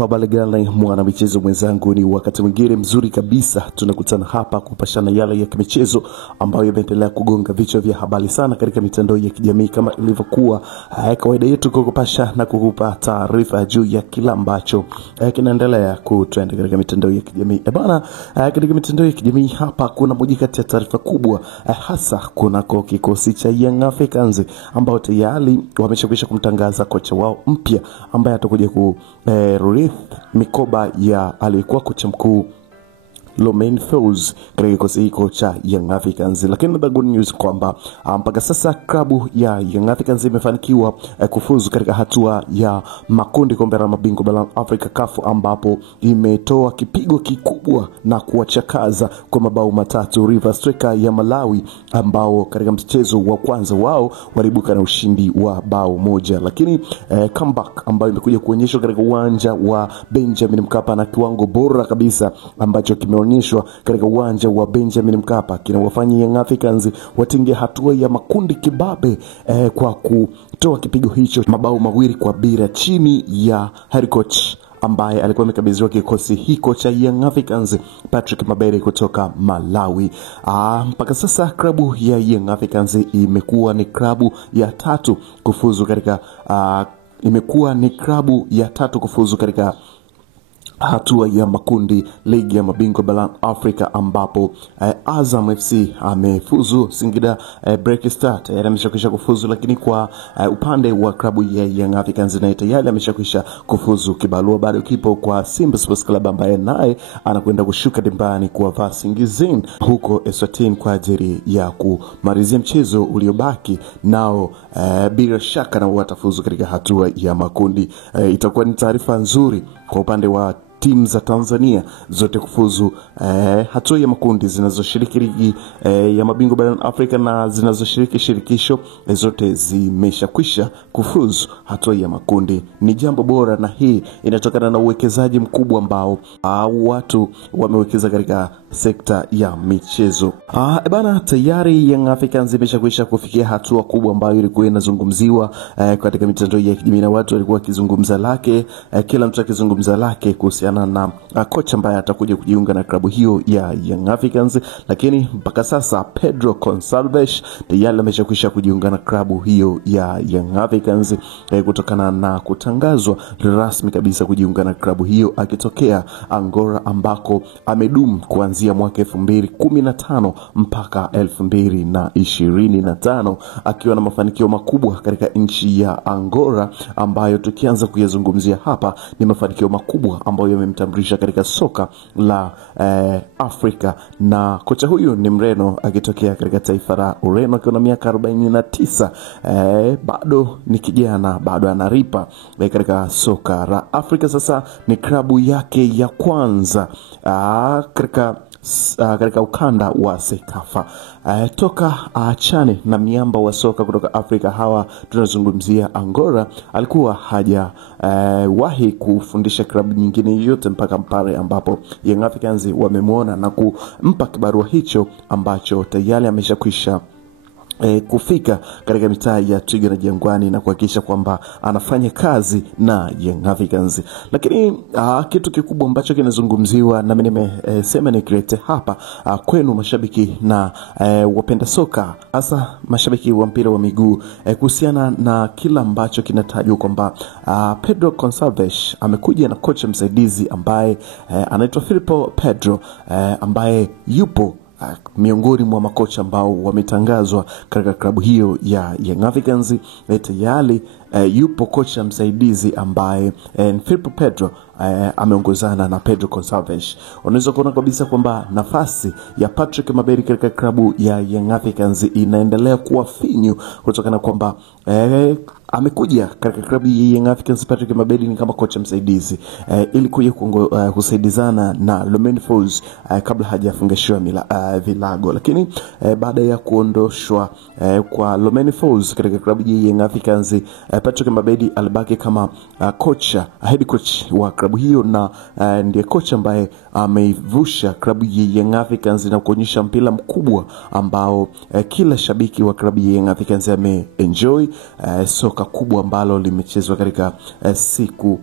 Habari gani mwana michezo mwenzangu, ni wakati mwingine mzuri kabisa tunakutana hapa kupashana yale ya kimichezo ambayo yameendelea kugonga vichwa vya habari sana katika mitandao ya kijamii, kama ilivyokuwa kawaida yetu kukupasha na kukupa taarifa juu ya kila ambacho kinaendelea kutrend katika mitandao ya kijamii. Bana, katika mitandao ya kijamii hapa kuna moja kati ya taarifa kubwa, hasa kunako kikosi cha Young Africans ambao tayari wameshakwisha kumtangaza kocha wao mpya ambaye atakuja kurithi mikoba ya aliyekuwa kocha mkuu Romain Folz katika kikosi hiko cha Young Africans. Lakini the good news kwamba mpaka sasa klabu ya Young Africans imefanikiwa kufuzu katika hatua ya makundi kombe la mabingwa barani Afrika CAF, ambapo imetoa kipigo kikubwa na kuwachakaza kwa mabao matatu River Strikers ya Malawi, ambao katika mchezo wa kwanza wao walibuka na ushindi wa bao moja. Lakini comeback ambayo imekuja kuonyeshwa katika uwanja wa Benjamin Mkapa na kiwango bora kabisa ambacho kimeonyeshwa katika uwanja wa Benjamin Mkapa kinawafanya Young Africans watinge hatua ya makundi kibabe, kwa kutoa kipigo hicho mabao mawili kwa bila chini ya head coach ambaye alikuwa amekabidhiwa kikosi hiko cha Young Africans, Patrick Mabere kutoka Malawi. Mpaka sasa klabu ya Young Africans imekuwa ni klabu ya tatu kufuzu katika hatua ya makundi ligi ya mabingwa barani Afrika, ambapo Azam FC amefuzu, Singida Black Stars tayari ameshakwisha kufuzu. Lakini kwa upande wa klabu ya Young Africans na tayari ameshakwisha kufuzu, kibarua bado kipo kwa Simba Sports Club ambaye naye anakwenda kushuka dimbani kwa Singizin huko Eswatini kwa ajili ya kumalizia mchezo uliobaki nao, bila shaka na watafuzu katika hatua ya makundi. Itakuwa ni taarifa nzuri kwa upande wa timu za Tanzania zote kufuzu hatua ya makundi zinazoshiriki ligi ya mabingwa barani Afrika na zinazoshiriki shirikisho, zote zimeshakwisha kufuzu hatua ya makundi. Ni jambo bora, na hii inatokana na uwekezaji mkubwa ambao watu wamewekeza katika sekta ya michezo. Bana, tayari Young Africans imeshakwisha kufikia hatua kubwa ambayo ilikuwa inazungumziwa katika mitandao ya kijamii, na watu walikuwa wakizungumza lake, kila mtu akizungumza lake kuhusiana na kocha ambaye atakuja kujiunga na klabu hiyo ya Young Africans. Lakini mpaka sasa Pedro Gonçalves tayari ameshakwisha kujiunga na klabu hiyo ya Young Africans, kutokana na kutangazwa rasmi kabisa kujiunga na klabu hiyo akitokea Angola, ambako amedumu kuanzia mwaka 2015 mpaka 2025 akiwa na mafanikio makubwa katika nchi ya Angola, ambayo tukianza kuyazungumzia hapa ni mafanikio makubwa ambayo yamemtambulisha katika soka la Afrika. Na kocha huyu ni Mreno akitokea katika taifa la Ureno akiwa na miaka 49. Bado ni kijana, bado anaripa katika soka la Afrika. Sasa ni klabu yake ya kwanza katika ukanda wa Sekafa. Toka achane na miamba wa soka kutoka Afrika, hawa tunazungumzia Angola, alikuwa haja wahi kufundisha klabu nyingine yote mpaka pale ambapo Young Africans wamemwona na kumpa kibarua hicho ambacho tayari ameshakwisha kufika katika mitaa ya Twiga na Jangwani na kuhakikisha kwamba anafanya kazi na Young Africans. Lakini kitu kikubwa ambacho kinazungumziwa na mimi nimesema nikilete hapa kwenu mashabiki na wapenda soka, hasa mashabiki wa mpira wa miguu, kuhusiana na kila ambacho kinatajwa kwamba Pedro Gonçalves amekuja na kocha msaidizi ambaye anaitwa Filippo Pedro, ambaye yupo miongoni mwa makocha ambao wametangazwa katika klabu hiyo ya Young Africans. Tayari yupo kocha msaidizi ambaye Filippo Pedro ameongozana na Pedro Gonçalves. Unaweza kuona kabisa kwamba nafasi ya Patrick Mabere katika klabu ya Young Africans inaendelea kuwa finyu, kutokana kwamba amekuja katika klabu ya Young Africans. Patrick Mabere ni kama kocha msaidizi ili kuja kusaidizana na Romain Folz kabla hajafungashiwa vilago. Lakini baada ya kuondoshwa kwa Romain Folz katika klabu ya Young Africans, Patrick Mabere alibaki kama head coach wa klabu hiyo, na ndiye kocha ambaye ameivusha klabu ya Young Africans na kuonyesha mpira mkubwa ambao kila shabiki wa klabu ya Young Africans ameenjoy, soka kubwa ambalo limechezwa katika siku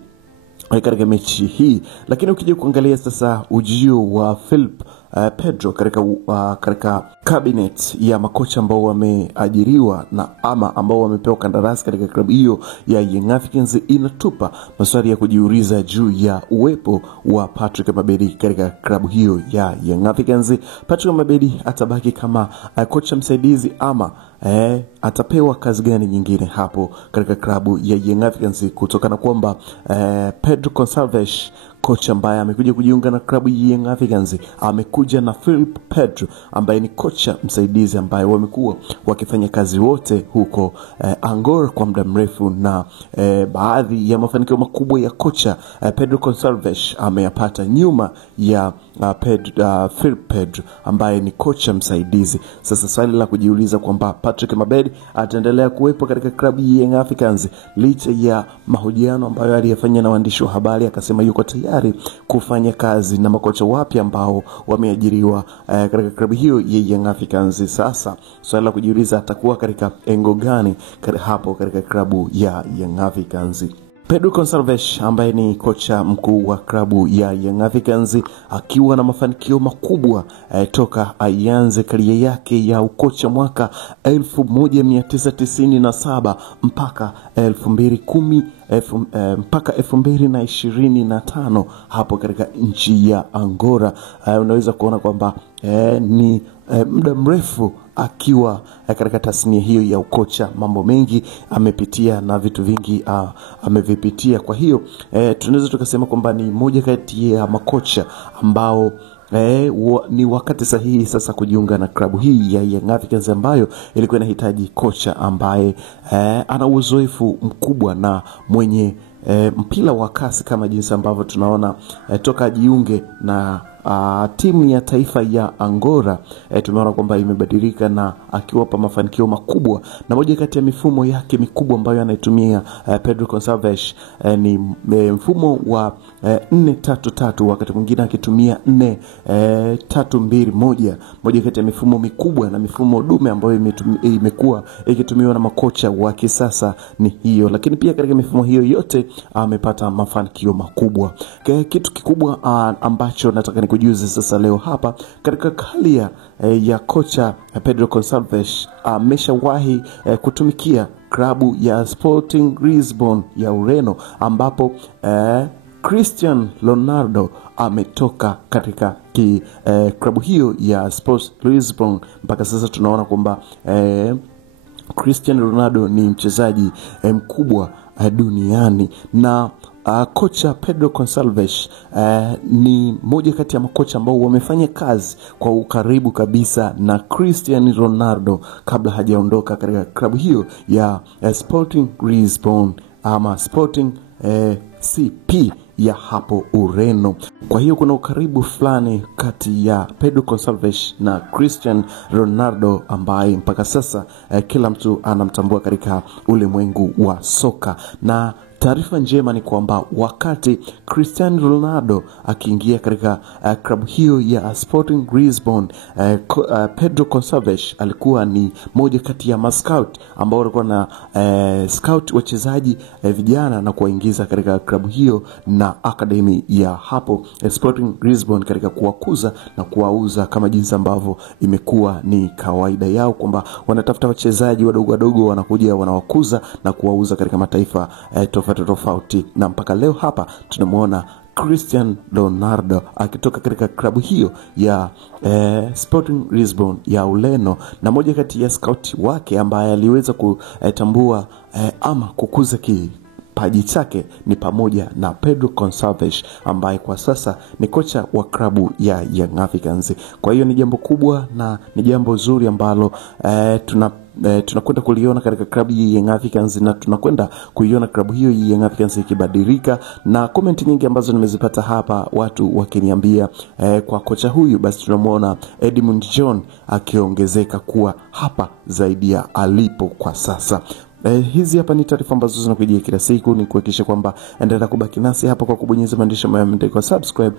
katika mechi hii. Lakini ukija kuangalia sasa ujio wa Philip Pedro katika cabinet ya makocha ambao wameajiriwa na ama ambao wamepewa kandarasi katika klabu hiyo ya Young Africans, inatupa maswali ya kujiuliza juu ya uwepo wa Patrick Mabedi katika klabu hiyo ya Young Africans. Patrick Mabedi atabaki kama kocha msaidizi ama atapewa kazi gani nyingine hapo katika klabu ya Young Africans, kutokana kwamba Pedro Gonçalves, kocha ambaye amekuja kujiunga na klabu ya Young Africans, amekuja na Philip Pedro ambaye ni kocha msaidizi ambaye wamekuwa wakifanya kazi wote huko Angola kwa muda mrefu, na baadhi ya mafanikio makubwa ya kocha Pedro Gonçalves ameyapata nyuma ya Philip Pedro ambaye ni kocha msaidizi. Sasa swali la kujiuliza kwamba Patrick Mabedi ataendelea kuwepo katika klabu ya Young Africans licha ya mahojiano ambayo aliyafanya na waandishi wa habari, akasema yuko tayari kufanya kazi na makocha wapya ambao wameajiriwa katika klabu hiyo ya Young Africans. Sasa swali la kujiuliza, atakuwa katika engo gani hapo katika klabu ya Young Africans. Pedro Gonçalves ambaye ni kocha mkuu wa klabu ya Young Africans, akiwa na mafanikio makubwa toka aianze karia yake ya ukocha mwaka 1997 mpaka 2010 mpaka 2025 hapo katika nchi ya Angola. Unaweza kuona kwamba ni muda mrefu akiwa katika tasnia hiyo ya ukocha. Mambo mengi amepitia na vitu vingi amevipitia. Kwa hiyo tunaweza tukasema kwamba ni moja kati ya makocha ambao ni wakati sahihi sasa kujiunga na klabu hii ya Young Africans ambayo ilikuwa inahitaji kocha ambaye ana uzoefu mkubwa na mwenye mpira wa kasi, kama jinsi ambavyo tunaona toka jiunge na timu ya taifa ya Angola. Tumeona kwamba imebadilika na akiwapa mafanikio makubwa, na moja kati ya mifumo yake mikubwa ambayo anaitumia Pedro Gonçalves ni mfumo wa 4-3-3, wakati mwingine akitumia 4-3-2-1. Moja kati ya mifumo mikubwa na mifumo dume ambayo imekuwa ikitumiwa na makocha wa kisasa ni hiyo. Lakini pia katika mifumo hiyo yote amepata mafanikio makubwa. Kitu kikubwa ambacho nataka kujuzi sasa leo hapa katika kalia ya kocha Pedro Gonçalves, ameshawahi kutumikia klabu ya Sporting Lisbon ya Ureno, ambapo Cristiano Ronaldo ametoka katika klabu hiyo ya Sporting Lisbon. Mpaka sasa tunaona kwamba Cristiano Ronaldo ni mchezaji mkubwa duniani, na kocha Pedro Gonçalves ni moja kati ya makocha ambao wamefanya kazi kwa ukaribu kabisa na Cristiano Ronaldo kabla hajaondoka katika klabu hiyo ya Sporting Lisbon ama Sporting CP ya hapo Ureno. Kwa hiyo kuna ukaribu fulani kati ya Pedro Gonçalves na Cristiano Ronaldo ambaye mpaka sasa kila mtu anamtambua katika ulimwengu wa soka. Na taarifa njema ni kwamba wakati Cristiano Ronaldo akiingia katika klabu hiyo ya Sporting Lisbon, Pedro Gonçalves alikuwa ni moja kati ya mascout ambao walikuwa na scout wachezaji vijana na kuwaingiza katika klabu hiyo na academy ya hapo Sporting Lisbon katika kuwakuza na kuwauza, kama jinsi ambavyo imekuwa ni kawaida yao kwamba wanatafuta wachezaji wadogo wadogo, wanakuja wanawakuza na kuwauza katika mataifa tofauti. Na mpaka leo hapa tunamuona Cristiano Ronaldo akitoka katika klabu hiyo ya Sporting Lisbon ya Ureno, na moja kati ya scout wake ambaye aliweza kutambua ama kukuza kipaji chake ni pamoja na Pedro Gonçalves ambaye kwa sasa ni kocha wa klabu ya Young Africans. Kwa hiyo ni jambo kubwa na ni jambo zuri ambalo tunakwenda kuliona katika klabu ya Young Africans, na tunakwenda kuiona klabu hiyo ya Young Africans ikibadilika. Na comment nyingi ambazo nimezipata hapa, watu wakiniambia kwa kocha huyu, basi tunamuona Edmund John akiongezeka kuwa hapa zaidi ya alipo kwa sasa. Hizi hapa ni taarifa ambazo zinakujia kila siku, ni kuhakikisha kwamba endelea kubaki nasi hapa kwa kubonyeza maandishi yameandikwa subscribe.